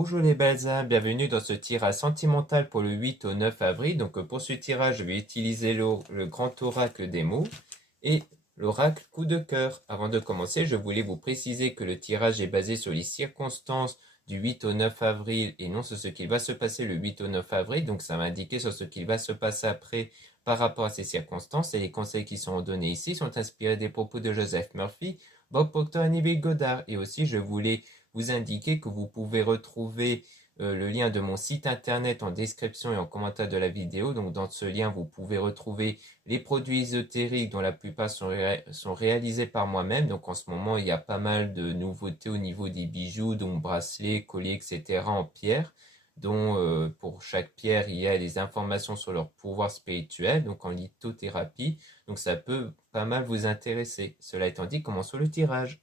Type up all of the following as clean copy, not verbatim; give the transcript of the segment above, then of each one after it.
Bonjour les belles âmes, bienvenue dans ce tirage sentimental pour le 8 au 9 avril. Donc pour ce tirage, je vais utiliser le grand oracle des mots et l'oracle coup de cœur. Avant de commencer, je voulais vous préciser que le tirage est basé sur les circonstances du 8 au 9 avril et non sur ce qui va se passer le 8 au 9 avril. Donc ça va indiquer sur ce qui va se passer après par rapport à ces circonstances, et les conseils qui sont donnés ici sont inspirés des propos de Joseph Murphy, Bob Proctor et Neville Goddard. Et aussi, je voulais vous indiquer que vous pouvez retrouver le lien de mon site internet en description et en commentaire de la vidéo. Donc dans ce lien, vous pouvez retrouver les produits ésotériques dont la plupart sont réalisés par moi-même. Donc en ce moment, il y a pas mal de nouveautés au niveau des bijoux, donc bracelets, colliers, etc. en pierre, dont pour chaque pierre, il y a des informations sur leur pouvoir spirituel, donc en lithothérapie. Donc ça peut pas mal vous intéresser. Cela étant dit, commençons le tirage.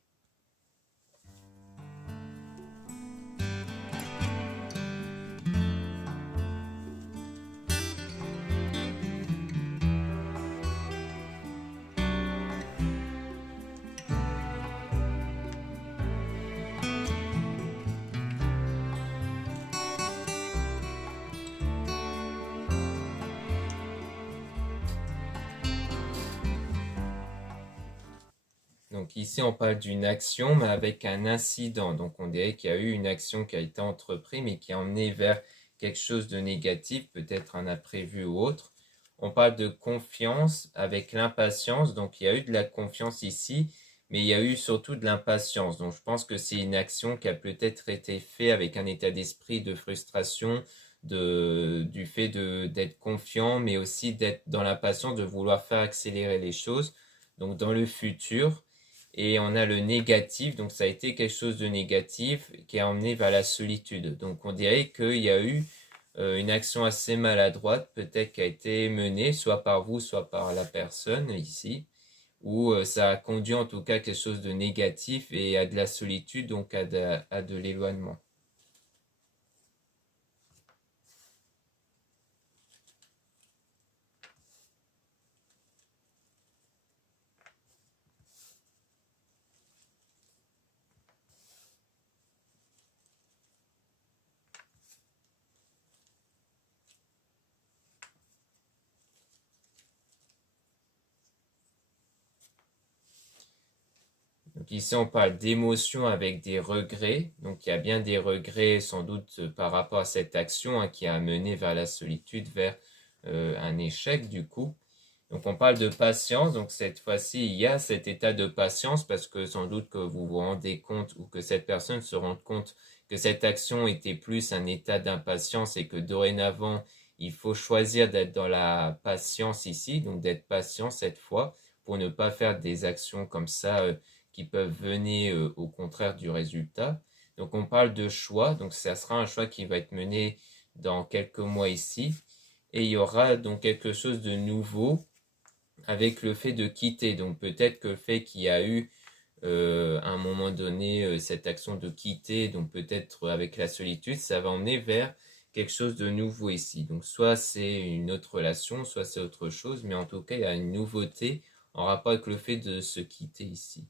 Donc ici, on parle d'une action, mais avec un incident. Donc on dirait qu'il y a eu une action qui a été entreprise, mais qui a emmené vers quelque chose de négatif, peut-être un imprévu ou autre. On parle de confiance avec l'impatience. Donc il y a eu de la confiance ici, mais il y a eu surtout de l'impatience. Donc je pense que c'est une action qui a peut-être été faite avec un état d'esprit de frustration, du fait d'être confiant, mais aussi d'être dans l'impatience de vouloir faire accélérer les choses. Donc dans le futur. Et on a le négatif, donc ça a été quelque chose de négatif qui a emmené vers la solitude. Donc on dirait qu'il y a eu une action assez maladroite, peut-être qui a été menée, soit par vous, soit par la personne ici, où ça a conduit en tout cas à quelque chose de négatif et à de la solitude, donc à de l'éloignement. Donc ici, on parle d'émotions avec des regrets. Donc il y a bien des regrets sans doute par rapport à cette action qui a mené vers la solitude, vers un échec du coup. Donc on parle de patience. Donc cette fois-ci, il y a cet état de patience parce que sans doute que vous vous rendez compte ou que cette personne se rende compte que cette action était plus un état d'impatience et que dorénavant, il faut choisir d'être dans la patience ici, donc d'être patient cette fois pour ne pas faire des actions comme ça qui peuvent venir au contraire du résultat. Donc on parle de choix, donc ça sera un choix qui va être mené dans quelques mois ici. Et il y aura donc quelque chose de nouveau avec le fait de quitter. Donc peut-être que le fait qu'il y a eu à un moment donné cette action de quitter, donc peut-être avec la solitude, ça va emmener vers quelque chose de nouveau ici. Donc soit c'est une autre relation, soit c'est autre chose, mais en tout cas il y a une nouveauté en rapport avec le fait de se quitter ici.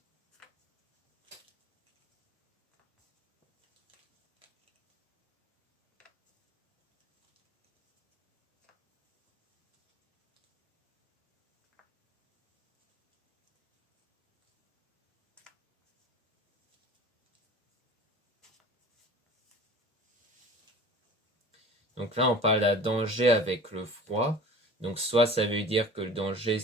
Donc là, on parle d'un danger avec le froid. Donc soit ça veut dire que le danger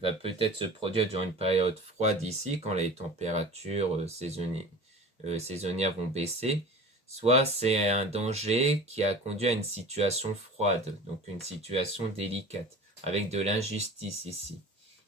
va peut-être se produire durant une période froide ici, quand les températures saisonnières vont baisser. Soit c'est un danger qui a conduit à une situation froide, donc une situation délicate, avec de l'injustice ici.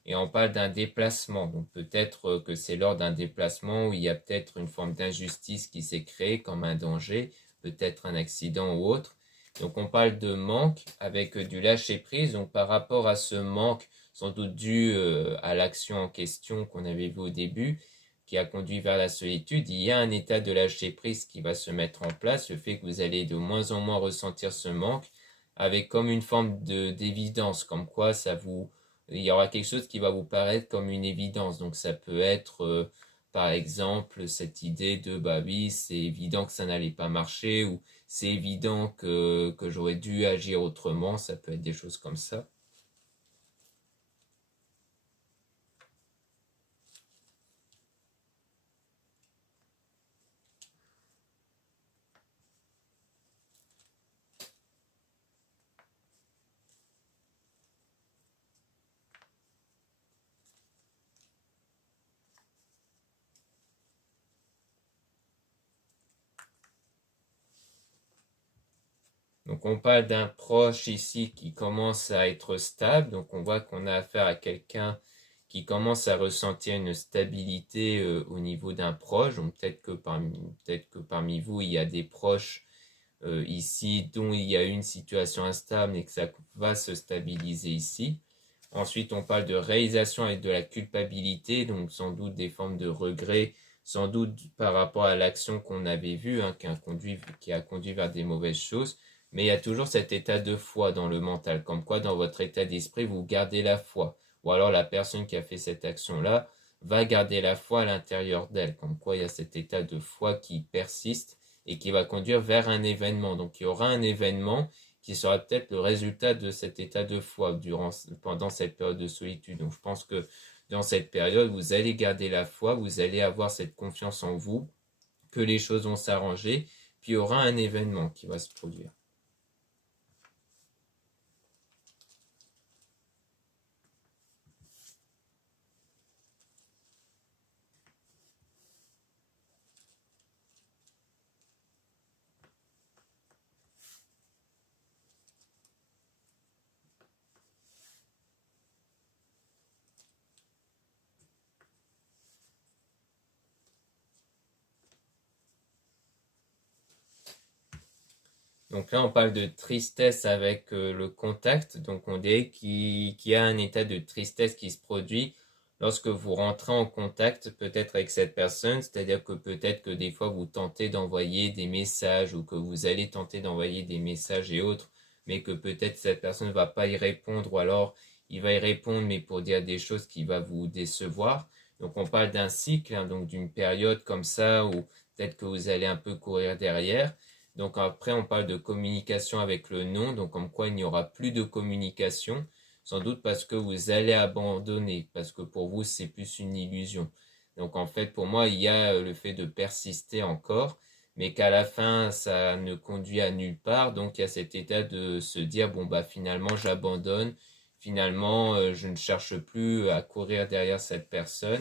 Et on parle d'un déplacement, donc peut-être que c'est lors d'un déplacement où il y a peut-être une forme d'injustice qui s'est créée comme un danger, peut-être un accident ou autre. Donc on parle de manque avec du lâcher-prise. Donc par rapport à ce manque, sans doute dû à l'action en question qu'on avait vu au début, qui a conduit vers la solitude, il y a un état de lâcher-prise qui va se mettre en place, le fait que vous allez de moins en moins ressentir ce manque, avec comme une forme d'évidence, comme quoi il y aura quelque chose qui va vous paraître comme une évidence. Donc ça peut être par exemple cette idée de bah oui, c'est évident que ça n'allait pas marcher, ou c'est évident que j'aurais dû agir autrement, ça peut être des choses comme ça. Donc on parle d'un proche ici qui commence à être stable, donc on voit qu'on a affaire à quelqu'un qui commence à ressentir une stabilité au niveau d'un proche. Donc peut-être que parmi vous, il y a des proches ici dont il y a une situation instable et que ça va se stabiliser ici. Ensuite, on parle de réalisation avec de la culpabilité, donc sans doute des formes de regret, sans doute par rapport à l'action qu'on avait vue, hein, qui a conduit vers des mauvaises choses. Mais il y a toujours cet état de foi dans le mental, comme quoi dans votre état d'esprit, vous gardez la foi. Ou alors la personne qui a fait cette action-là va garder la foi à l'intérieur d'elle, comme quoi il y a cet état de foi qui persiste et qui va conduire vers un événement. Donc il y aura un événement qui sera peut-être le résultat de cet état de foi pendant cette période de solitude. Donc je pense que dans cette période, vous allez garder la foi, vous allez avoir cette confiance en vous, que les choses vont s'arranger, puis il y aura un événement qui va se produire. Donc là, on parle de tristesse avec le contact. Donc on dit qu'il y a un état de tristesse qui se produit lorsque vous rentrez en contact peut-être avec cette personne. C'est-à-dire que peut-être que des fois vous tentez d'envoyer des messages ou que vous allez tenter d'envoyer des messages et autres, mais que peut-être cette personne ne va pas y répondre ou alors il va y répondre mais pour dire des choses qui vont vous décevoir. Donc on parle d'un cycle, hein, donc d'une période comme ça où peut-être que vous allez un peu courir derrière. Donc après, on parle de communication avec le non, donc comme quoi il n'y aura plus de communication, sans doute parce que vous allez abandonner, parce que pour vous, c'est plus une illusion. Donc en fait, pour moi, il y a le fait de persister encore, mais qu'à la fin, ça ne conduit à nulle part. Donc il y a cet état de se dire, bon, bah finalement, j'abandonne, finalement, je ne cherche plus à courir derrière cette personne,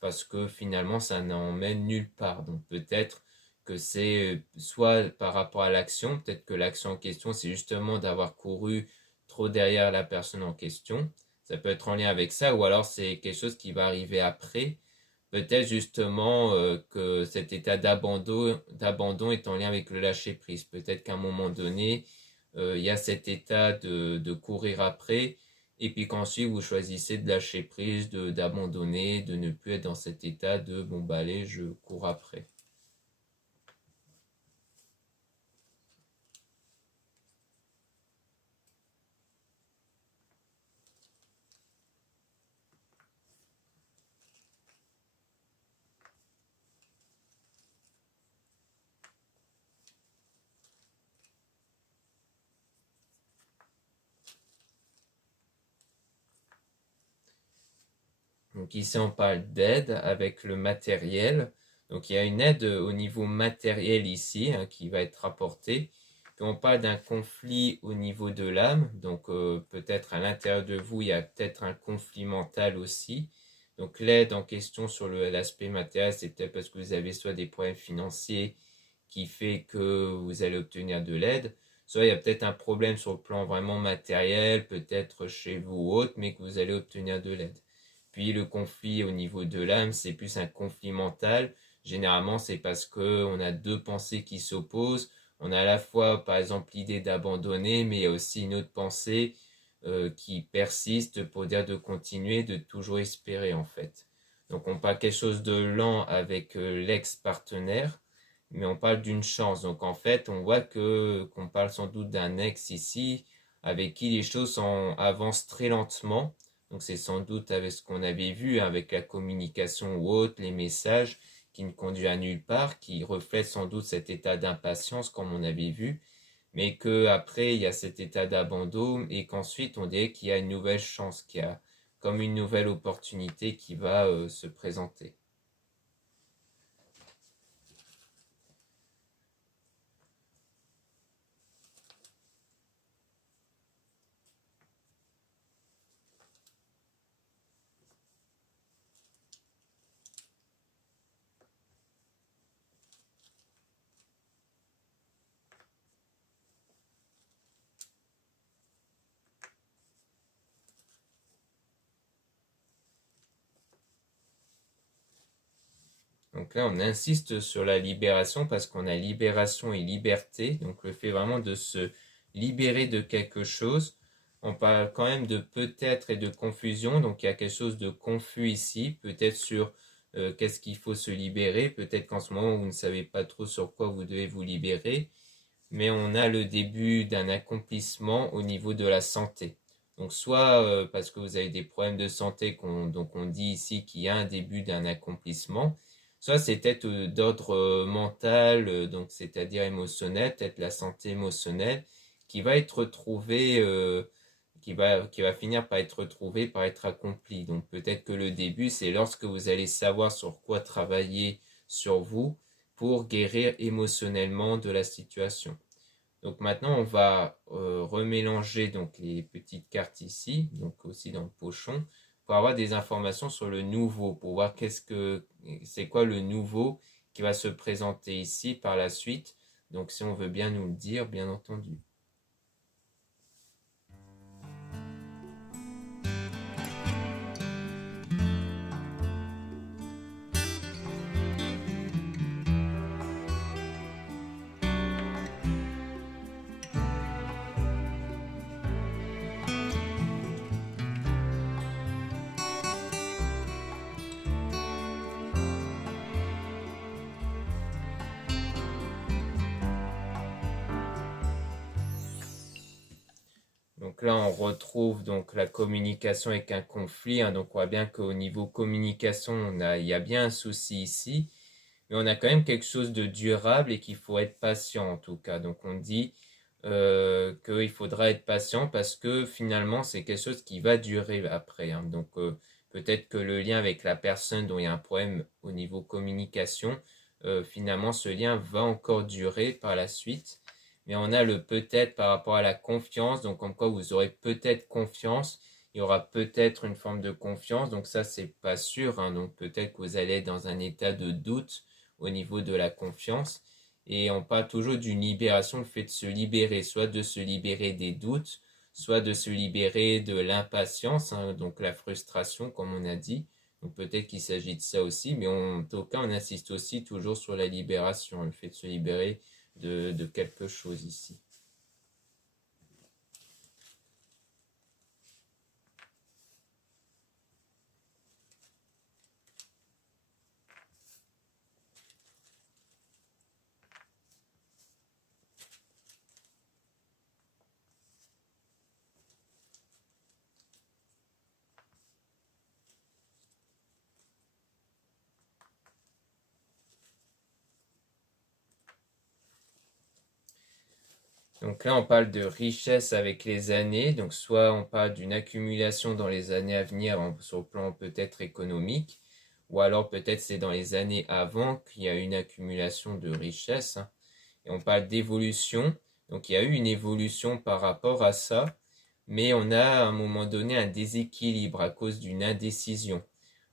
parce que finalement, ça n'emmène nulle part. Donc peut-être que c'est soit par rapport à l'action, peut-être que l'action en question, c'est justement d'avoir couru trop derrière la personne en question. Ça peut être en lien avec ça, ou alors c'est quelque chose qui va arriver après. Peut-être justement que cet état d'abandon est en lien avec le lâcher prise. Peut-être qu'à un moment donné, il y a cet état de courir après, et puis qu'ensuite vous choisissez de lâcher prise, d'abandonner, de ne plus être dans cet état de bon bah allez, je cours après. Donc ici, on parle d'aide avec le matériel. Donc il y a une aide au niveau matériel ici, hein, qui va être apportée. Puis on parle d'un conflit au niveau de l'âme. Donc peut-être à l'intérieur de vous, il y a peut-être un conflit mental aussi. Donc l'aide en question sur l'aspect matériel, c'est peut-être parce que vous avez soit des problèmes financiers qui fait que vous allez obtenir de l'aide. Soit il y a peut-être un problème sur le plan vraiment matériel, peut-être chez vous ou autre, mais que vous allez obtenir de l'aide. Puis le conflit au niveau de l'âme, c'est plus un conflit mental. Généralement, c'est parce que on a deux pensées qui s'opposent. On a à la fois, par exemple, l'idée d'abandonner, mais il y a aussi une autre pensée qui persiste pour dire de continuer, de toujours espérer en fait. Donc on parle quelque chose de lent avec l'ex-partenaire, mais on parle d'une chance. Donc en fait, on voit que qu'on parle sans doute d'un ex ici, avec qui les choses avancent très lentement, Donc c'est sans doute avec ce qu'on avait vu, avec la communication ou autre, les messages, qui ne conduit à nulle part, qui reflète sans doute cet état d'impatience comme on avait vu, mais qu'après il y a cet état d'abandon et qu'ensuite on dirait qu'il y a une nouvelle chance, qu'il y a comme une nouvelle opportunité qui va se présenter. Donc là, on insiste sur la libération parce qu'on a libération et liberté. Donc le fait vraiment de se libérer de quelque chose. On parle quand même de peut-être et de confusion. Donc il y a quelque chose de confus ici. Peut-être sur qu'est-ce qu'il faut se libérer. Peut-être qu'en ce moment, vous ne savez pas trop sur quoi vous devez vous libérer. Mais on a le début d'un accomplissement au niveau de la santé. Donc soit parce que vous avez des problèmes de santé, donc on dit ici qu'il y a un début d'un accomplissement, soit c'est peut-être d'ordre mental, donc c'est-à-dire émotionnel, peut-être la santé émotionnelle, qui va être retrouvée, qui va finir par être retrouvée, par être accomplie. Donc peut-être que le début, c'est lorsque vous allez savoir sur quoi travailler sur vous pour guérir émotionnellement de la situation. Donc maintenant, on va remélanger donc les petites cartes ici, donc aussi dans le pochon, pour avoir des informations sur le nouveau, pour voir c'est quoi le nouveau qui va se présenter ici par la suite. Donc si on veut bien nous le dire, bien entendu. Donc là, on retrouve donc la communication avec un conflit, hein. Donc on voit bien qu'au niveau communication, il y a bien un souci ici, mais on a quand même quelque chose de durable et qu'il faut être patient en tout cas. Donc on dit qu'il faudra être patient parce que finalement c'est quelque chose qui va durer après, hein. Donc peut-être que le lien avec la personne dont il y a un problème au niveau communication, finalement ce lien va encore durer par la suite. Mais on a le peut-être par rapport à la confiance, donc comme quoi vous aurez peut-être confiance, il y aura peut-être une forme de confiance, donc ça c'est pas sûr, hein. Donc peut-être que vous allez être dans un état de doute au niveau de la confiance. Et on parle toujours d'une libération, le fait de se libérer, soit de se libérer des doutes, soit de se libérer de l'impatience, hein, donc la frustration, comme on a dit. Donc peut-être qu'il s'agit de ça aussi, mais en tout cas, on insiste aussi toujours sur la libération, le fait de se libérer de quelque chose ici. Donc là, on parle de richesse avec les années. Donc soit on parle d'une accumulation dans les années à venir sur le plan peut-être économique, ou alors peut-être c'est dans les années avant qu'il y a une accumulation de richesse, hein. Et on parle d'évolution. Donc il y a eu une évolution par rapport à ça, mais on a à un moment donné un déséquilibre à cause d'une indécision.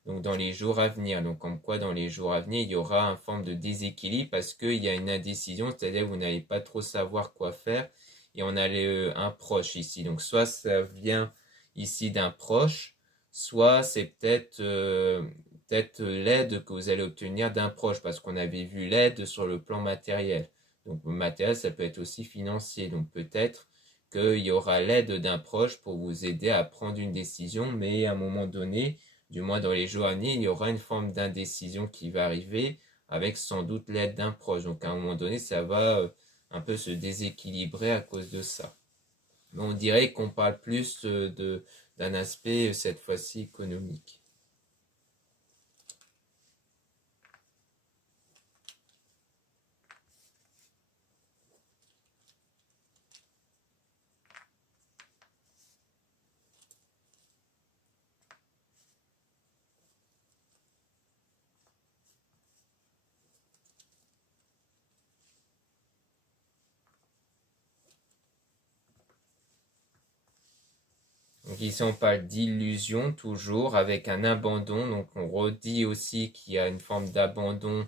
Donc dans les jours à venir, donc comme quoi dans les jours à venir, il y aura une forme de déséquilibre parce qu'il y a une indécision, c'est-à-dire que vous n'allez pas trop savoir quoi faire et on a un proche ici. Donc soit ça vient ici d'un proche, soit c'est peut-être l'aide que vous allez obtenir d'un proche parce qu'on avait vu l'aide sur le plan matériel. Donc matériel, ça peut être aussi financier. Donc peut-être qu'il y aura l'aide d'un proche pour vous aider à prendre une décision, mais à un moment donné, du moins dans les jours à venir, il y aura une forme d'indécision qui va arriver avec sans doute l'aide d'un proche. Donc à un moment donné, ça va un peu se déséquilibrer à cause de ça. Mais on dirait qu'on parle plus d'un aspect, cette fois-ci, économique. Donc ici, on parle d'illusion toujours avec un abandon. Donc on redit aussi qu'il y a une forme d'abandon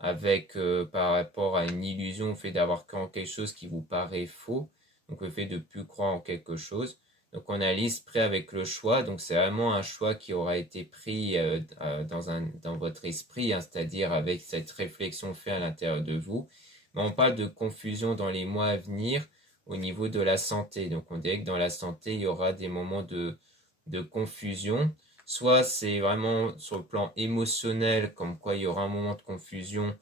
avec par rapport à une illusion, le fait d'avoir cru en quelque chose qui vous paraît faux. Donc le fait de plus croire en quelque chose. Donc on a l'esprit avec le choix. Donc c'est vraiment un choix qui aura été pris dans votre esprit, hein, c'est-à-dire avec cette réflexion faite à l'intérieur de vous. Mais on parle de confusion dans les mois à venir au niveau de la santé. Donc on dirait que dans la santé, il y aura des moments de confusion. Soit c'est vraiment sur le plan émotionnel, comme quoi il y aura un moment de confusion,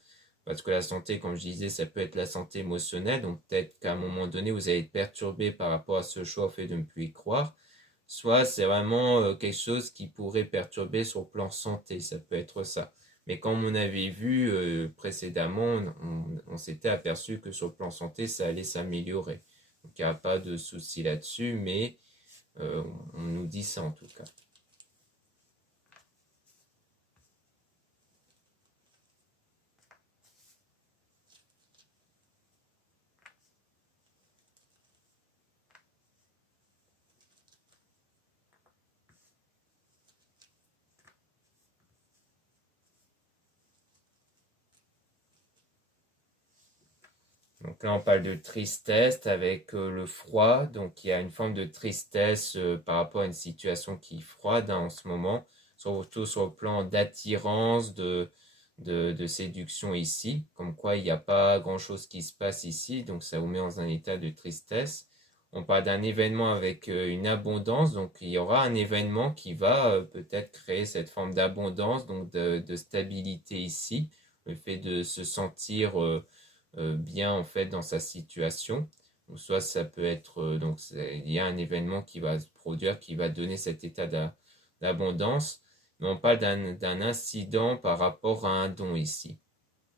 parce que la santé, comme je disais, ça peut être la santé émotionnelle, donc peut-être qu'à un moment donné, vous allez être perturbé par rapport à ce choix au fait de ne plus y croire. Soit c'est vraiment quelque chose qui pourrait perturber sur le plan santé, ça peut être ça. Mais comme on avait vu précédemment, on s'était aperçu que sur le plan santé, ça allait s'améliorer. Donc il n'y a pas de souci là-dessus, mais on nous dit ça en tout cas. Donc là, on parle de tristesse avec le froid. Donc il y a une forme de tristesse par rapport à une situation qui est froide hein, en ce moment, surtout sur le plan d'attirance, de séduction ici. Comme quoi il n'y a pas grand-chose qui se passe ici, donc ça vous met dans un état de tristesse. On parle d'un événement avec une abondance, donc il y aura un événement qui va peut-être créer cette forme d'abondance, donc de stabilité ici, le fait de se sentir bien en fait dans sa situation. Donc, soit ça peut être donc il y a un événement qui va se produire qui va donner cet état d'abondance, mais on parle d'un incident par rapport à un don ici.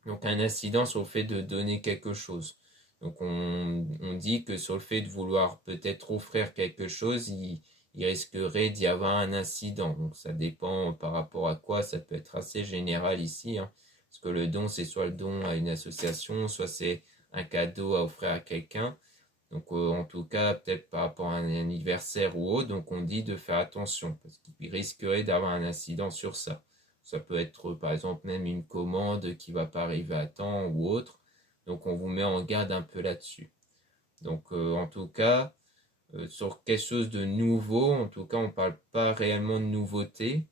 Donc un incident sur le fait de donner quelque chose. Donc on dit que sur le fait de vouloir peut-être offrir quelque chose, il risquerait d'y avoir un incident. Donc ça dépend par rapport à quoi, ça peut être assez général ici, hein. Parce que le don, c'est soit le don à une association, soit c'est un cadeau à offrir à quelqu'un. Donc en tout cas, peut-être par rapport à un anniversaire ou autre, donc on dit de faire attention, parce qu'il risquerait d'avoir un incident sur ça. Ça peut être par exemple même une commande qui va pas arriver à temps ou autre. Donc on vous met en garde un peu là-dessus. Donc en tout cas, sur quelque chose de nouveau, en tout cas on ne parle pas réellement de nouveauté,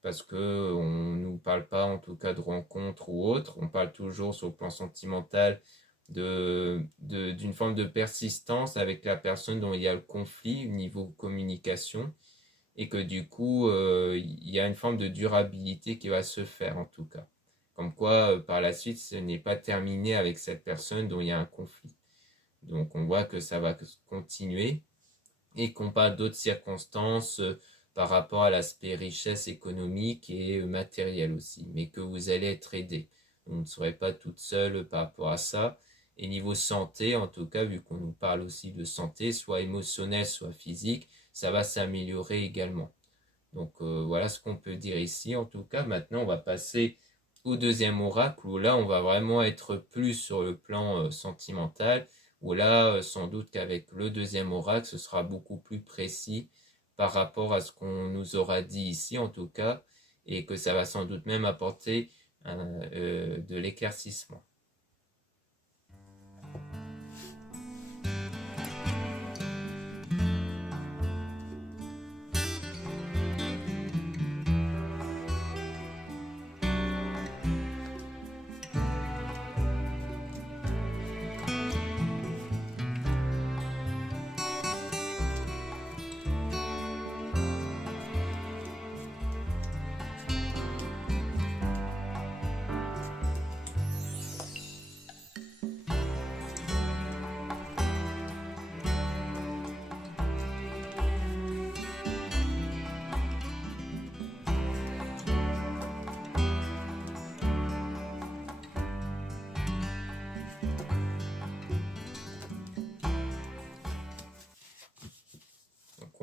parce que on nous parle pas en tout cas de rencontre ou autre. On parle toujours sur le plan sentimental d'une forme de persistance avec la personne dont il y a le conflit au niveau communication et que du coup il y a une forme de durabilité qui va se faire en tout cas. Comme quoi par la suite ce n'est pas terminé avec cette personne dont il y a un conflit. Donc on voit que ça va continuer et qu'on parle d'autres circonstances par rapport à l'aspect richesse économique et matérielle aussi, mais que vous allez être aidé. Vous ne serez pas toute seule par rapport à ça. Et niveau santé, en tout cas, vu qu'on nous parle aussi de santé, soit émotionnelle, soit physique, ça va s'améliorer également. Donc voilà ce qu'on peut dire ici. En tout cas, maintenant, on va passer au deuxième oracle, où là, on va vraiment être plus sur le plan sentimental, où là, sans doute qu'avec le deuxième oracle, ce sera beaucoup plus précis par rapport à ce qu'on nous aura dit ici, en tout cas, et que ça va sans doute même apporter de l'éclaircissement.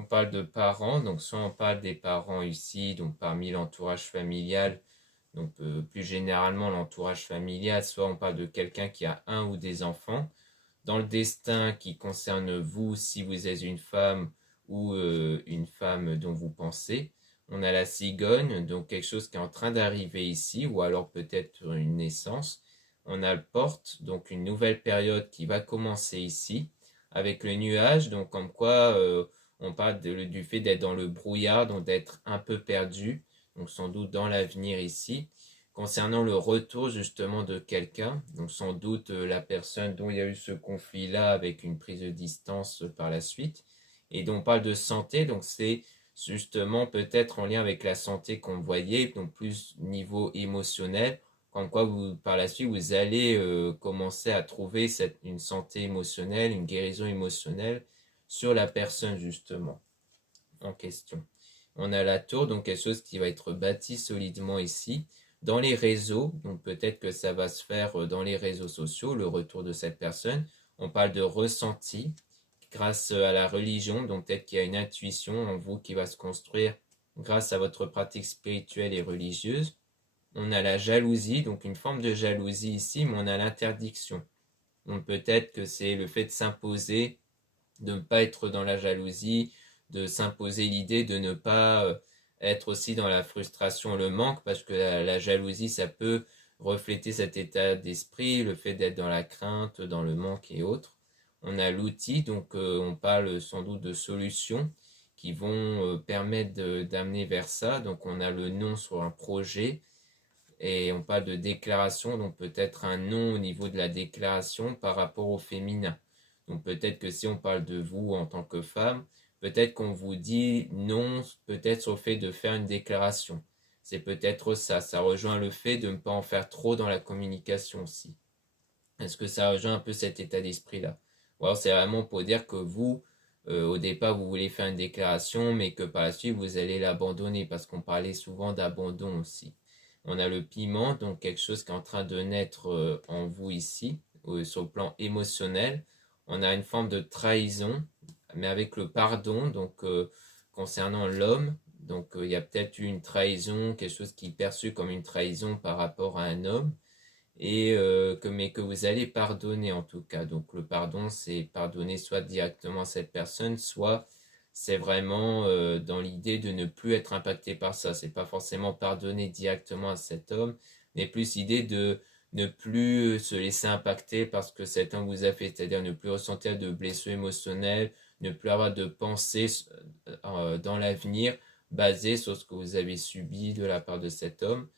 on parle de parents, donc soit on parle des parents ici, donc parmi l'entourage familial, donc plus généralement l'entourage familial, soit on parle de quelqu'un qui a un ou des enfants. Dans le destin qui concerne vous, si vous êtes une femme ou une femme dont vous pensez, on a la cigogne, donc quelque chose qui est en train d'arriver ici, ou alors peut-être une naissance. On a le porte, donc une nouvelle période qui va commencer ici, avec le nuage, donc comme quoi on parle du fait d'être dans le brouillard, donc d'être un peu perdu, donc sans doute dans l'avenir ici. Concernant le retour justement de quelqu'un, donc sans doute la personne dont il y a eu ce conflit-là avec une prise de distance par la suite, et dont on parle de santé, donc c'est justement peut-être en lien avec la santé qu'on voyait, donc plus niveau émotionnel, comme quoi vous, par la suite vous allez commencer à trouver une santé émotionnelle, une guérison émotionnelle sur la personne justement en question. On a la tour, donc quelque chose qui va être bâti solidement ici. Dans les réseaux, donc peut-être que ça va se faire dans les réseaux sociaux, le retour de cette personne. On parle de ressenti grâce à la religion, donc peut-être qu'il y a une intuition en vous qui va se construire grâce à votre pratique spirituelle et religieuse. On a la jalousie, donc une forme de jalousie ici, mais on a l'interdiction. Donc peut-être que c'est le fait de s'imposer, de ne pas être dans la jalousie, de s'imposer l'idée de ne pas être aussi dans la frustration, le manque, parce que la jalousie, ça peut refléter cet état d'esprit, le fait d'être dans la crainte, dans le manque et autres. On a l'outil, donc on parle sans doute de solutions qui vont permettre d'amener vers ça. Donc on a le nom sur un projet et on parle de déclaration, donc peut-être un nom au niveau de la déclaration par rapport au féminin. Donc peut-être que si on parle de vous en tant que femme, peut-être qu'on vous dit non, peut-être sur le fait de faire une déclaration. C'est peut-être ça. Ça rejoint le fait de ne pas en faire trop dans la communication aussi. Est-ce que ça rejoint un peu cet état d'esprit-là? Ou alors c'est vraiment pour dire que vous, au départ, vous voulez faire une déclaration, mais que par la suite, vous allez l'abandonner, parce qu'on parlait souvent d'abandon aussi. On a le piment, donc quelque chose qui est en train de naître en vous ici, sur le plan émotionnel. On a une forme de trahison, mais avec le pardon, donc concernant l'homme. Donc il y a peut-être eu une trahison, quelque chose qui est perçu comme une trahison par rapport à un homme et mais que vous allez pardonner en tout cas. Donc le pardon, c'est pardonner soit directement à cette personne, soit c'est vraiment dans l'idée de ne plus être impacté par ça. C'est pas forcément pardonner directement à cet homme, mais plus l'idée de ne plus se laisser impacter parce que cet homme vous a fait, c'est-à-dire ne plus ressentir de blessures émotionnelles, ne plus avoir de pensées dans l'avenir basées sur ce que vous avez subi de la part de cet homme.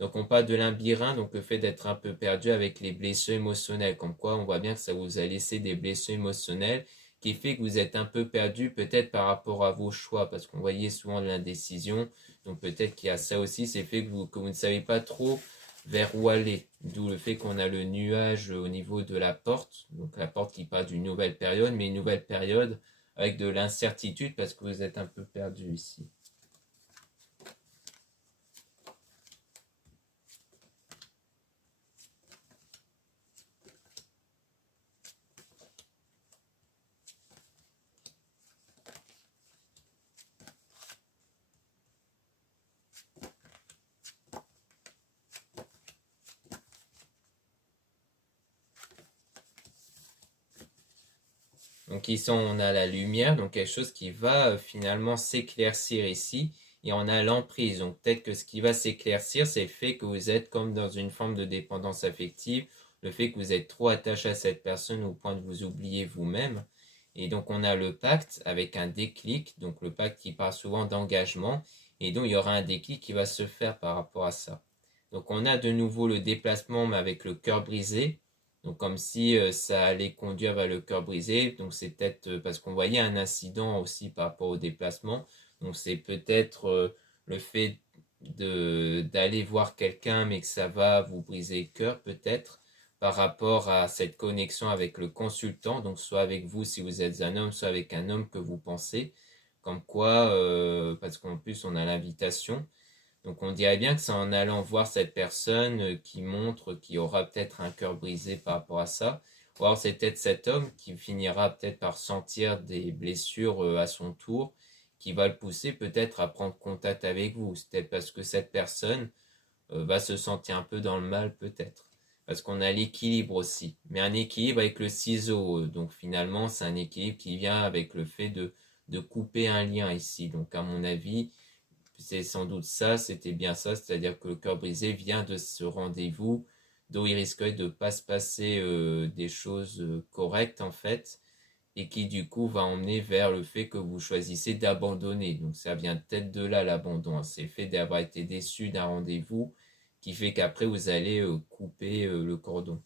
Donc on parle de labyrinthe, donc le fait d'être un peu perdu avec les blessures émotionnelles, comme quoi on voit bien que ça vous a laissé des blessures émotionnelles, qui fait que vous êtes un peu perdu peut-être par rapport à vos choix, parce qu'on voyait souvent de l'indécision, donc peut-être qu'il y a ça aussi, c'est fait que vous ne savez pas trop vers où aller, d'où le fait qu'on a le nuage au niveau de la porte, donc la porte qui parle d'une nouvelle période, mais une nouvelle période avec de l'incertitude parce que vous êtes un peu perdu ici. Donc ici, on a la lumière, donc quelque chose qui va finalement s'éclaircir ici. Et on a l'emprise. Donc peut-être que ce qui va s'éclaircir, c'est le fait que vous êtes comme dans une forme de dépendance affective, le fait que vous êtes trop attaché à cette personne au point de vous oublier vous-même. Et donc on a le pacte avec un déclic, donc le pacte qui parle souvent d'engagement, et donc il y aura un déclic qui va se faire par rapport à ça. Donc on a de nouveau le déplacement, mais avec le cœur brisé. Donc comme si ça allait conduire vers le cœur brisé. Donc c'est peut-être parce qu'on voyait un incident aussi par rapport au déplacement. Donc c'est peut-être le fait d'aller voir quelqu'un mais que ça va vous briser le cœur peut-être par rapport à cette connexion avec le consultant. Donc soit avec vous si vous êtes un homme, soit avec un homme que vous pensez. Comme quoi, parce qu'en plus on a l'invitation. Donc on dirait bien que c'est en allant voir cette personne qui montre qu'il aura peut-être un cœur brisé par rapport à ça. Ou alors c'est peut-être cet homme qui finira peut-être par sentir des blessures à son tour qui va le pousser peut-être à prendre contact avec vous. C'est peut-être parce que cette personne va se sentir un peu dans le mal peut-être. Parce qu'on a l'équilibre aussi. Mais un équilibre avec le ciseau. Donc finalement, c'est un équilibre qui vient avec le fait de couper un lien ici. Donc à mon avis, c'est sans doute ça, c'était bien ça. C'est-à-dire que le cœur brisé vient de ce rendez-vous dont il risquerait de ne pas se passer des choses correctes en fait. Et qui du coup va emmener vers le fait que vous choisissez d'abandonner. Donc ça vient peut-être de là l'abandon. C'est le fait d'avoir été déçu d'un rendez-vous qui fait qu'après vous allez couper le cordon.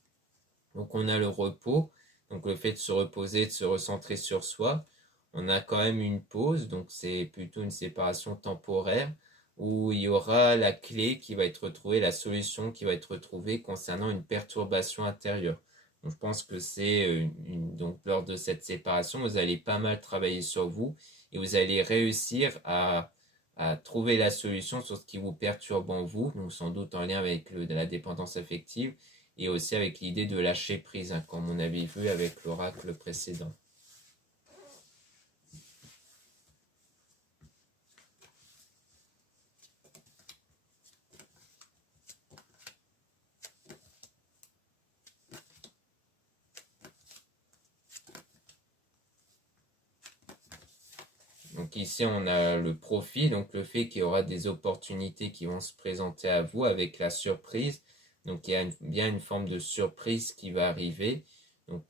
Donc on a le repos, donc le fait de se reposer, de se recentrer sur soi. On a quand même une pause, donc c'est plutôt une séparation temporaire où il y aura la clé qui va être retrouvée, la solution qui va être retrouvée concernant une perturbation intérieure. Donc je pense que c'est donc lors de cette séparation, vous allez pas mal travailler sur vous et vous allez réussir à trouver la solution sur ce qui vous perturbe en vous, donc sans doute en lien avec la dépendance affective et aussi avec l'idée de lâcher prise, hein, comme on avait vu avec l'oracle précédent. Donc ici, on a le profit, donc le fait qu'il y aura des opportunités qui vont se présenter à vous avec la surprise. Donc il y a bien une forme de surprise qui va arriver. Donc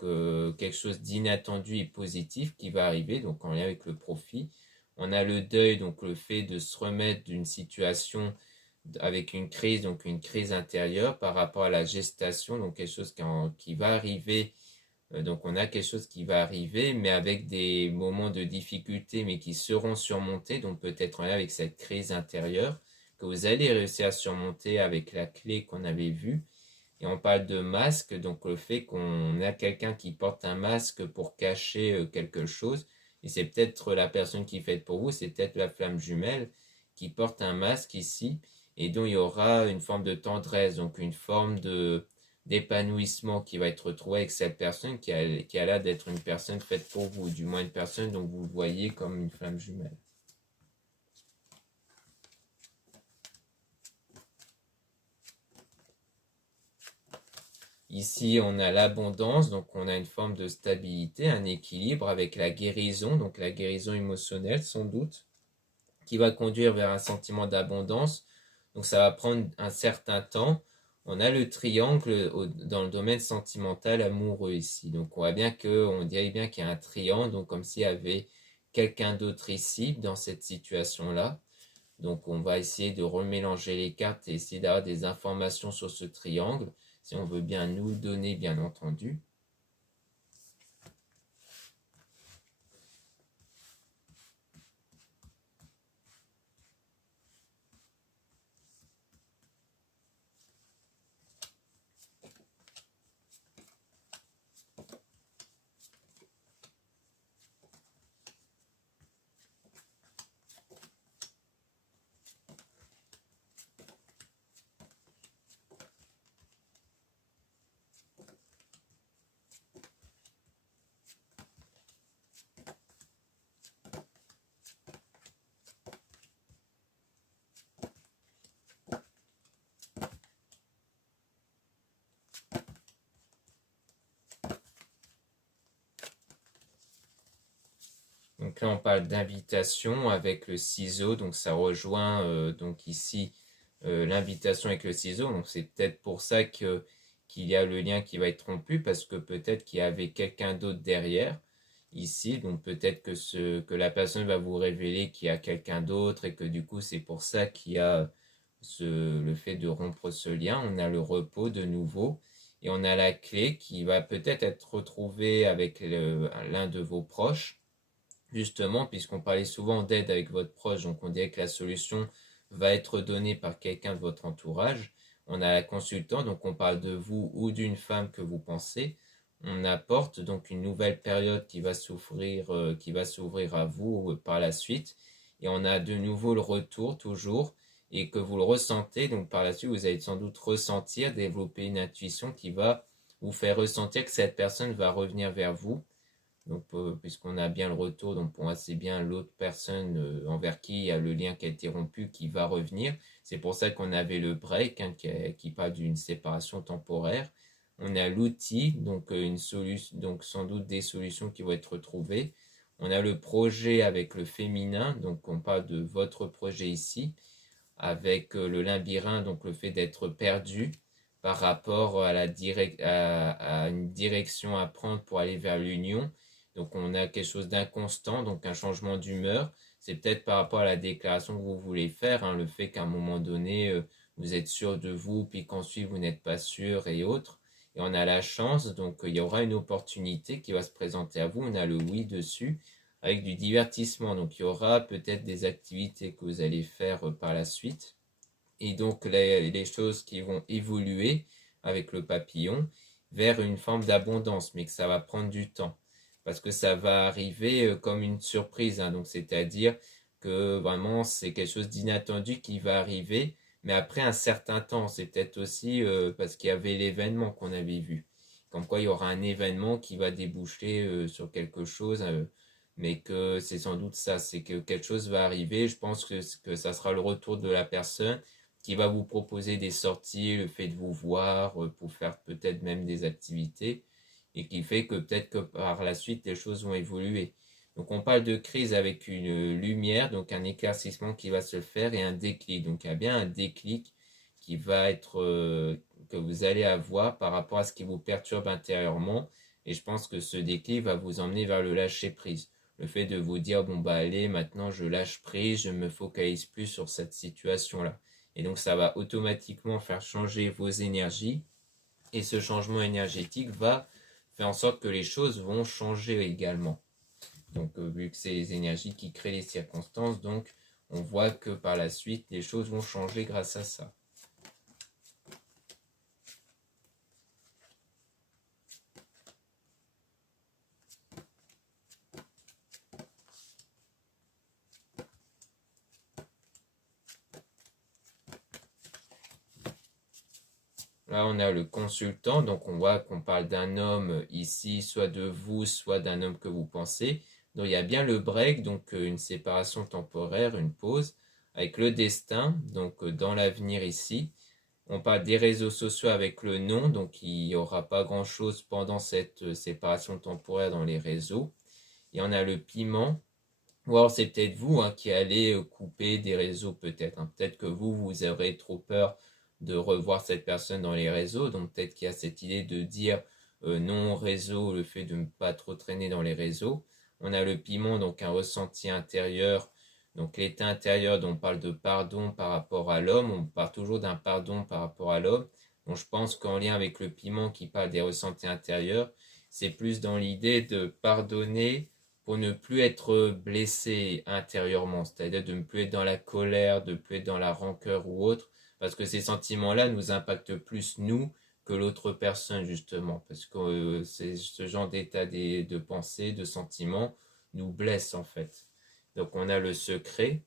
quelque chose d'inattendu et positif qui va arriver, donc en lien avec le profit. On a le deuil, donc le fait de se remettre d'une situation avec une crise, donc une crise intérieure par rapport à la gestation, donc quelque chose qui va arriver. Donc on a quelque chose qui va arriver, mais avec des moments de difficulté, mais qui seront surmontés, donc peut-être en lien avec cette crise intérieure, que vous allez réussir à surmonter avec la clé qu'on avait vue. Et on parle de masque, donc le fait qu'on a quelqu'un qui porte un masque pour cacher quelque chose, et c'est peut-être la personne qui fait pour vous, c'est peut-être la flamme jumelle qui porte un masque ici, et dont il y aura une forme de tendresse, donc une forme d'épanouissement qui va être retrouvé avec cette personne qui a l'air d'être une personne faite pour vous, du moins une personne dont vous voyez comme une flamme jumelle. Ici, on a l'abondance, donc on a une forme de stabilité, un équilibre avec la guérison, donc la guérison émotionnelle sans doute, qui va conduire vers un sentiment d'abondance. Donc ça va prendre un certain temps. On a le triangle dans le domaine sentimental amoureux ici. Donc on dirait bien qu'il y a un triangle, donc comme s'il y avait quelqu'un d'autre ici dans cette situation-là. Donc on va essayer de remélanger les cartes et essayer d'avoir des informations sur ce triangle, si on veut bien nous le donner, bien entendu. Donc là, on parle d'invitation avec le ciseau, donc ça rejoint donc ici l'invitation avec le ciseau. Donc c'est peut-être pour ça qu'il y a le lien qui va être rompu, parce que peut-être qu'il y avait quelqu'un d'autre derrière ici. Donc peut-être que la personne va vous révéler qu'il y a quelqu'un d'autre et que du coup c'est pour ça qu'il y a le fait de rompre ce lien. On a le repos de nouveau. Et on a la clé qui va peut-être être retrouvée avec l'un de vos proches. Justement, puisqu'on parlait souvent d'aide avec votre proche, donc on dirait que la solution va être donnée par quelqu'un de votre entourage. On a la consultant, donc on parle de vous ou d'une femme que vous pensez. On apporte donc une nouvelle période qui va s'ouvrir à vous par la suite. Et on a de nouveau le retour toujours, et que vous le ressentez. Donc par la suite, vous allez sans doute ressentir, développer une intuition qui va vous faire ressentir que cette personne va revenir vers vous. Donc, puisqu'on a bien le retour, donc pour moi, c'est bien l'autre personne envers qui il y a le lien qui a été rompu qui va revenir. C'est pour ça qu'on avait le break, hein, qui parle d'une séparation temporaire. On a l'outil, donc une solution, donc sans doute des solutions qui vont être trouvées. On a le projet avec le féminin, donc on parle de votre projet ici, avec le labyrinthe, donc le fait d'être perdu par rapport à à une direction à prendre pour aller vers l'union. Donc on a quelque chose d'inconstant, donc un changement d'humeur. C'est peut-être par rapport à la déclaration que vous voulez faire, hein, le fait qu'à un moment donné, vous êtes sûr de vous, puis qu'ensuite vous n'êtes pas sûr et autres. Et on a la chance, donc il y aura une opportunité qui va se présenter à vous. On a le oui dessus, avec du divertissement. Donc il y aura peut-être des activités que vous allez faire par la suite. Et donc les choses qui vont évoluer avec le papillon vers une forme d'abondance, mais que ça va prendre du temps parce que ça va arriver comme une surprise, hein. Donc c'est-à-dire que vraiment c'est quelque chose d'inattendu qui va arriver, mais après un certain temps. C'est peut-être aussi parce qu'il y avait l'événement qu'on avait vu, comme quoi il y aura un événement qui va déboucher sur quelque chose, mais que c'est sans doute ça, c'est que quelque chose va arriver. Je pense que ça sera le retour de la personne qui va vous proposer des sorties, le fait de vous voir pour faire peut-être même des activités, et qui fait que peut-être que par la suite les choses vont évoluer. Donc on parle de crise avec une lumière, donc un éclaircissement qui va se faire et un déclic. Donc il y a bien un déclic qui va être que vous allez avoir par rapport à ce qui vous perturbe intérieurement. Et je pense que ce déclic va vous emmener vers le lâcher prise. Le fait de vous dire bon bah allez, maintenant je lâche prise, je me focalise plus sur cette situation-là. Et donc ça va automatiquement faire changer vos énergies. Et ce changement énergétique va faire en sorte que les choses vont changer également. Donc vu que c'est les énergies qui créent les circonstances, donc on voit que par la suite les choses vont changer grâce à ça. Là, on a le consultant, donc on voit qu'on parle d'un homme ici, soit de vous, soit d'un homme que vous pensez. Donc il y a bien le break, donc une séparation temporaire, une pause, avec le destin, donc dans l'avenir ici. On parle des réseaux sociaux avec le non, donc il n'y aura pas grand-chose pendant cette séparation temporaire dans les réseaux. Et on a le piment, ou alors c'est peut-être vous, hein, qui allez couper des réseaux peut-être, hein. Peut-être que vous aurez trop peur de revoir cette personne dans les réseaux. Donc peut-être qu'il y a cette idée de dire non au réseau, le fait de ne pas trop traîner dans les réseaux. On a le piment, donc un ressenti intérieur. Donc l'état intérieur dont on parle de pardon par rapport à l'homme, on parle toujours d'un pardon par rapport à l'homme. Donc je pense qu'en lien avec le piment qui parle des ressentis intérieurs, c'est plus dans l'idée de pardonner pour ne plus être blessé intérieurement, c'est-à-dire de ne plus être dans la colère, de ne plus être dans la rancœur ou autre, parce que ces sentiments-là nous impactent plus nous que l'autre personne justement, parce que c'est ce genre d'état de pensée, de sentiments nous blesse en fait. Donc on a le secret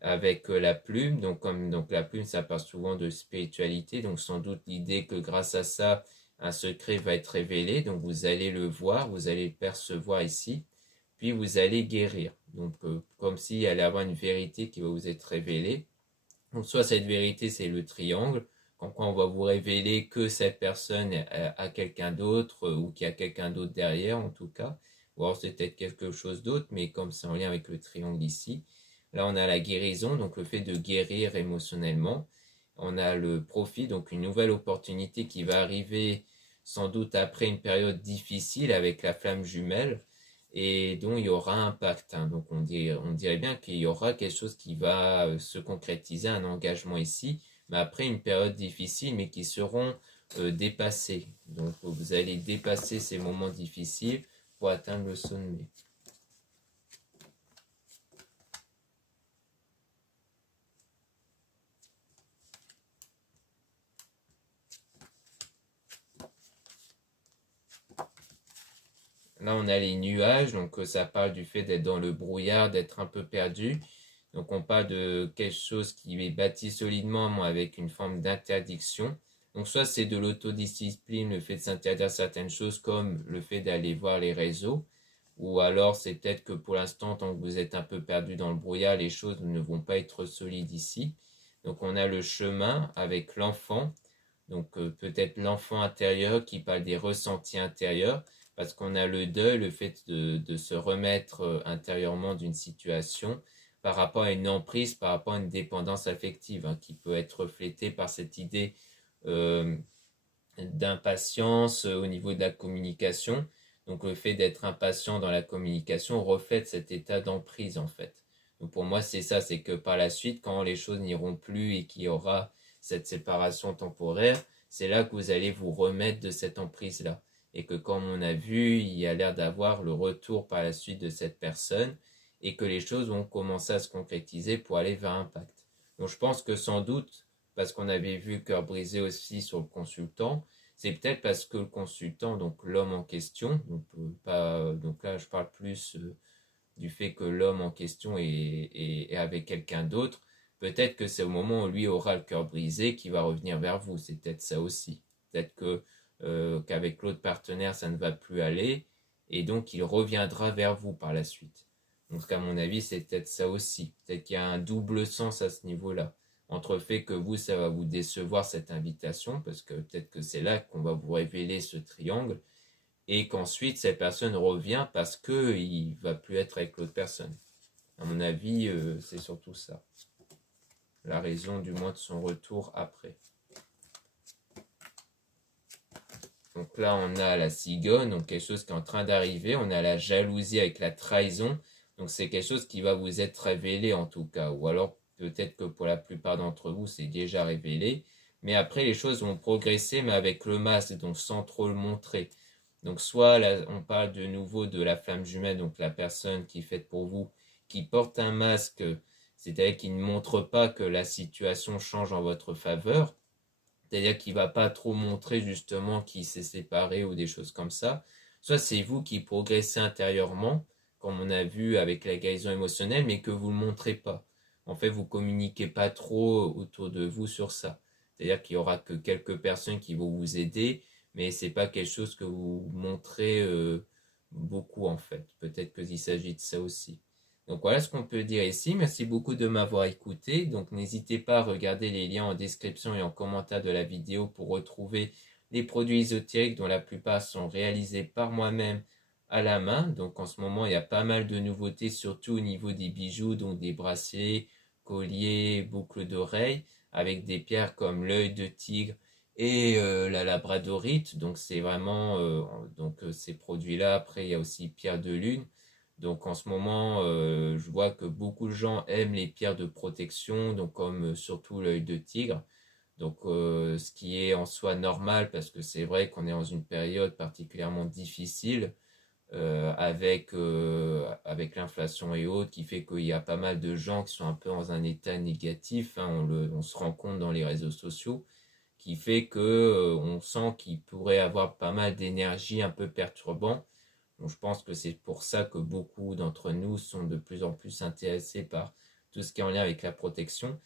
avec la plume, donc la plume ça parle souvent de spiritualité, donc sans doute l'idée que grâce à ça un secret va être révélé, donc vous allez le voir, vous allez le percevoir ici, puis vous allez guérir. Donc comme s'il allait avoir une vérité qui va vous être révélée. Donc soit cette vérité c'est le triangle, quand on va vous révéler que cette personne a quelqu'un d'autre ou qu'il y a quelqu'un d'autre derrière en tout cas, ou alors c'est peut-être quelque chose d'autre, mais comme c'est en lien avec le triangle ici, là on a la guérison, donc le fait de guérir émotionnellement. On a le profit, donc une nouvelle opportunité qui va arriver sans doute après une période difficile avec la flamme jumelle et dont il y aura un pacte, hein. Donc on dirait bien qu'il y aura quelque chose qui va se concrétiser, un engagement ici, mais après une période difficile, mais qui seront dépassés. Donc vous allez dépasser ces moments difficiles pour atteindre le sommet. Là, on a les nuages, donc ça parle du fait d'être dans le brouillard, d'être un peu perdu. Donc on parle de quelque chose qui est bâti solidement avec une forme d'interdiction. Donc soit c'est de l'autodiscipline, le fait de s'interdire certaines choses comme le fait d'aller voir les réseaux, ou alors c'est peut-être que pour l'instant, tant que vous êtes un peu perdu dans le brouillard, les choses ne vont pas être solides ici. Donc on a le chemin avec l'enfant, donc peut-être l'enfant intérieur qui parle des ressentis intérieurs, parce qu'on a le deuil, le fait de se remettre intérieurement d'une situation par rapport à une emprise, par rapport à une dépendance affective, hein, qui peut être reflétée par cette idée euh, d'impatience au niveau de la communication. Donc le fait d'être impatient dans la communication reflète cet état d'emprise en fait. Donc pour moi c'est ça, c'est que par la suite quand les choses n'iront plus et qu'il y aura cette séparation temporaire, c'est là que vous allez vous remettre de cette emprise-là. Et que comme on a vu, il y a l'air d'avoir le retour par la suite de cette personne et que les choses vont commencer à se concrétiser pour aller vers un pacte. Donc je pense que sans doute, parce qu'on avait vu Cœur brisé aussi sur le consultant, c'est peut-être parce que le consultant, donc l'homme en question, donc là je parle plus du fait que l'homme en question est avec quelqu'un d'autre, peut-être que c'est au moment où lui aura le cœur brisé qu'il va revenir vers vous. C'est peut-être ça aussi. Peut-être que qu'avec l'autre partenaire ça ne va plus aller et donc il reviendra vers vous par la suite. Donc à mon avis c'est peut-être ça aussi. Peut-être qu'il y a un double sens à ce niveau-là entre le fait que vous, ça va vous décevoir cette invitation, parce que peut-être que c'est là qu'on va vous révéler ce triangle, et qu'ensuite cette personne revient parce qu'il ne va plus être avec l'autre personne. À mon avis, c'est surtout ça. La raison du moins de son retour après. Donc là, on a la cigogne, donc quelque chose qui est en train d'arriver. On a la jalousie avec la trahison. Donc c'est quelque chose qui va vous être révélé en tout cas. Ou alors peut-être que pour la plupart d'entre vous, c'est déjà révélé. Mais après, les choses vont progresser, mais avec le masque, donc sans trop le montrer. Donc soit là, on parle de nouveau de la flamme jumelle, donc la personne qui est faite pour vous, qui porte un masque, c'est-à-dire qui ne montre pas que la situation change en votre faveur. C'est-à-dire qu'il ne va pas trop montrer justement qu'il s'est séparé ou des choses comme ça. Soit c'est vous qui progressez intérieurement, comme on a vu avec la guérison émotionnelle, mais que vous ne le montrez pas. En fait, vous ne communiquez pas trop autour de vous sur ça. C'est-à-dire qu'il n'y aura que quelques personnes qui vont vous aider, mais ce n'est pas quelque chose que vous montrez beaucoup en fait. Peut-être qu'il s'agit de ça aussi. Donc voilà ce qu'on peut dire ici. Merci beaucoup de m'avoir écouté. Donc n'hésitez pas à regarder les liens en description et en commentaire de la vidéo pour retrouver les produits ésotériques dont la plupart sont réalisés par moi-même à la main. Donc en ce moment, il y a pas mal de nouveautés, surtout au niveau des bijoux, donc des bracelets, colliers, boucles d'oreilles, avec des pierres comme l'œil de tigre et la labradorite. Donc c'est vraiment ces produits-là. Après, il y a aussi pierre de lune. Donc en ce moment, je vois que beaucoup de gens aiment les pierres de protection, donc comme surtout l'œil de tigre. Donc ce qui est en soi normal parce que c'est vrai qu'on est dans une période particulièrement difficile avec l'inflation et autres qui fait qu'il y a pas mal de gens qui sont un peu dans un état négatif, hein, on se rend compte dans les réseaux sociaux, qui fait que on sent qu'il pourrait avoir pas mal d'énergie un peu perturbant. Donc, je pense que c'est pour ça que beaucoup d'entre nous sont de plus en plus intéressés par tout ce qui est en lien avec la protection,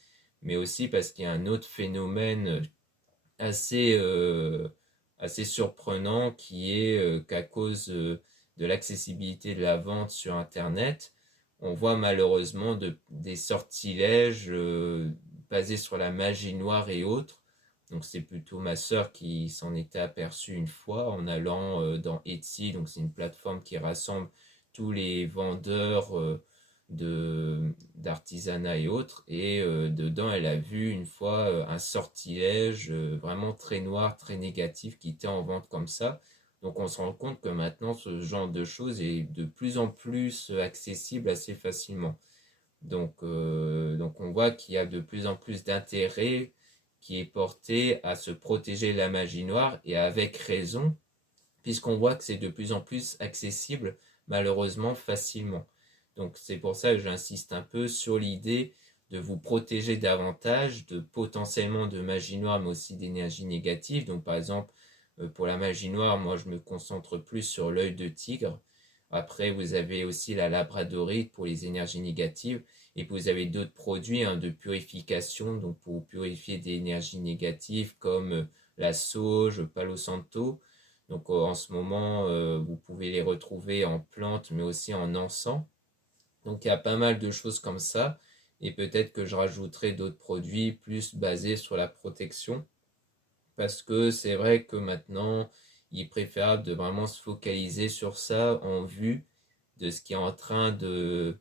mais aussi parce qu'il y a un autre phénomène assez, assez surprenant qui est qu'à cause de l'accessibilité de la vente sur Internet, on voit malheureusement des sortilèges basés sur la magie noire et autres. Donc c'est plutôt ma sœur qui s'en était aperçue une fois en allant dans Etsy, donc c'est une plateforme qui rassemble tous les vendeurs d'artisanat et autres. Et dedans, elle a vu une fois un sortilège vraiment très noir, très négatif qui était en vente comme ça. Donc on se rend compte que maintenant, ce genre de choses est de plus en plus accessible assez facilement. Donc on voit qu'il y a de plus en plus d'intérêt qui est porté à se protéger de la magie noire et avec raison, puisqu'on voit que c'est de plus en plus accessible malheureusement facilement. Donc c'est pour ça que j'insiste un peu sur l'idée de vous protéger davantage de potentiellement de magie noire mais aussi d'énergie négative. Donc par exemple pour la magie noire, moi je me concentre plus sur l'œil de tigre. Après vous avez aussi la labradorite pour les énergies négatives et puis vous avez d'autres produits hein, de purification donc pour purifier des énergies négatives comme la sauge, palo santo. Donc en ce moment, vous pouvez les retrouver en plantes, mais aussi en encens. Donc il y a pas mal de choses comme ça. Et peut-être que je rajouterai d'autres produits plus basés sur la protection. Parce que c'est vrai que maintenant, il est préférable de vraiment se focaliser sur ça en vue de ce qui est en train de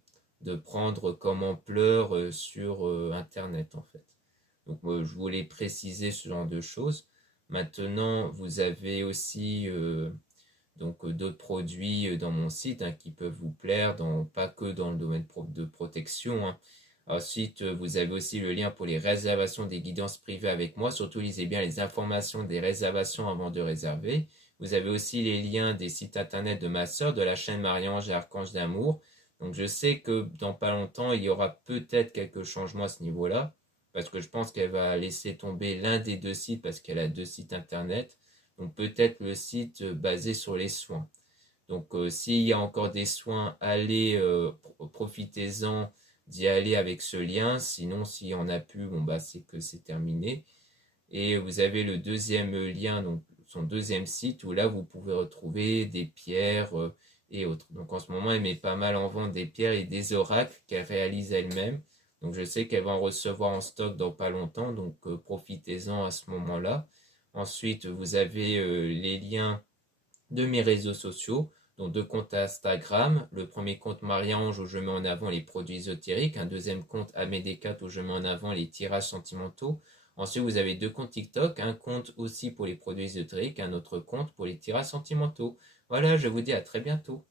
prendre comme ampleur sur Internet en fait. Donc je voulais préciser ce genre de choses. Maintenant, vous avez aussi donc d'autres produits dans mon site hein, qui peuvent vous plaire, pas que dans le domaine de protection. Hein. Ensuite, vous avez aussi le lien pour les réservations des guidances privées avec moi. Surtout, lisez bien les informations des réservations avant de réserver. Vous avez aussi les liens des sites internet de ma sœur, de la chaîne Marie-Ange et Archange d'amour. Donc, je sais que dans pas longtemps, il y aura peut-être quelques changements à ce niveau-là, parce que je pense qu'elle va laisser tomber l'un des deux sites, parce qu'elle a deux sites internet. Donc, peut-être le site basé sur les soins. Donc, s'il y a encore des soins, allez, profitez-en d'y aller avec ce lien. Sinon, s'il n'y en a plus, bon, bah, c'est que c'est terminé. Et vous avez le deuxième lien, donc son deuxième site, où là, vous pouvez retrouver des pierres et autres. Donc, en ce moment, elle met pas mal en vente des pierres et des oracles qu'elle réalise elle-même. Donc, je sais qu'elle va en recevoir en stock dans pas longtemps. Donc, profitez-en à ce moment-là. Ensuite, vous avez les liens de mes réseaux sociaux, donc deux comptes Instagram. Le premier compte Marie-Ange où je mets en avant les produits ésotériques, un deuxième compte Amédécat où je mets en avant les tirages sentimentaux. Ensuite, vous avez deux comptes TikTok, un compte aussi pour les produits ésotériques, un autre compte pour les tirages sentimentaux. Voilà, je vous dis à très bientôt.